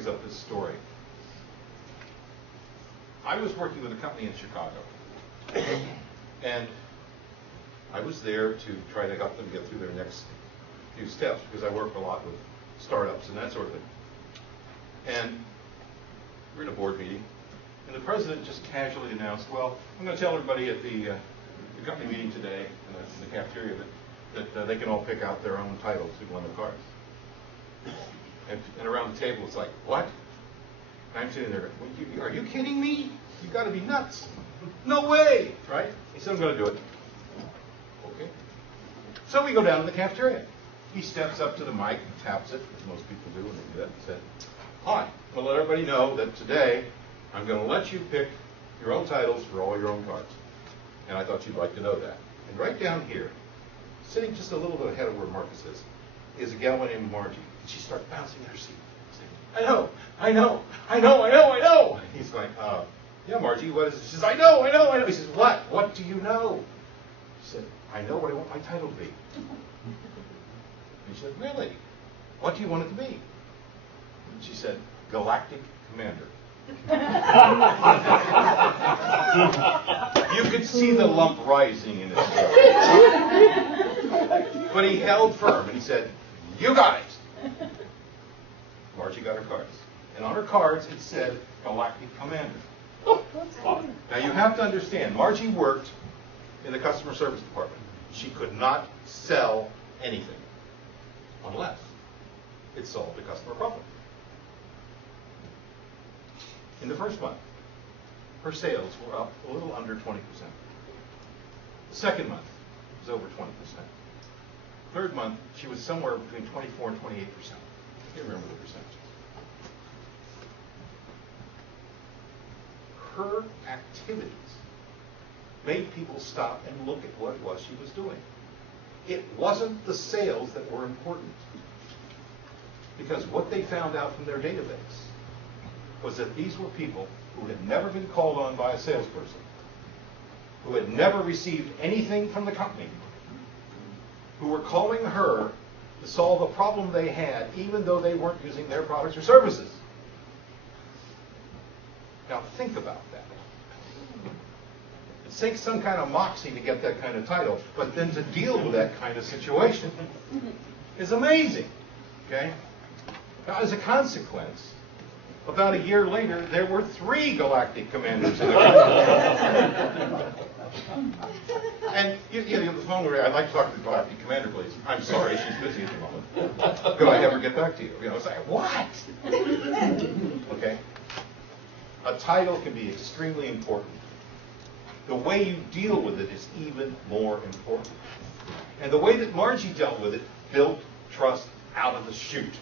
brings up this story. I was working with a company in Chicago, and I was there to try to help them get through their next few steps, because I work a lot with startups and that sort of thing. And we're in a board meeting, and the president just casually announced, well, I'm going to tell everybody at the company meeting today in the cafeteria that they can all pick out their own titles who won the cards. And around the table, it's like, what? And I'm sitting there, are you kidding me? You've got to be nuts. No way, right? He said, I'm going to do it. Okay. So we go down to the cafeteria. He steps up to the mic and taps it, as most people do when they do that, and said, hi, I'm going to let everybody know that today I'm going to let you pick your own titles for all your own cards. And I thought you'd like to know that. And right down here, sitting just a little bit ahead of where Marcus is a gal named Margie. And she starts bouncing in her seat, saying, I know. And he's going, yeah, Margie, what is it? She says, I know. He says, what? What do you know? She said, I know what I want my title to be. And she said, really? What do you want it to be? And she said, Galactic Commander. You could see the lump rising in his throat. But he held firm and he said, you got it. Margie got her cards. And on her cards it said Galactic Commander. Now you have to understand, Margie worked in the customer service department. She could not sell anything unless it solved the customer problem. In the first month, her sales were up a little under 20%. The second month was over 20%. Third month, she was somewhere between 24 and 28%. I can't remember the percentages. Her activities made people stop and look at what it was she was doing. It wasn't the sales that were important, because what they found out from their database was that these were people who had never been called on by a salesperson, who had never received anything from the company, who were calling her to solve a problem they had, even though they weren't using their products or services. Now think about that. It takes some kind of moxie to get that kind of title, but then to deal with that kind of situation is amazing. Okay? Now, as a consequence, about a year later, there were 3 Galactic Commanders in the company. And you know, the phone rang. I'd like to talk to the Galactic Commander, please. I'm sorry, she's busy at the moment. Could I have her get back to you? You know, it's like, what? Okay? A title can be extremely important. The way you deal with it is even more important. And the way that Margie dealt with it built trust out of the chute.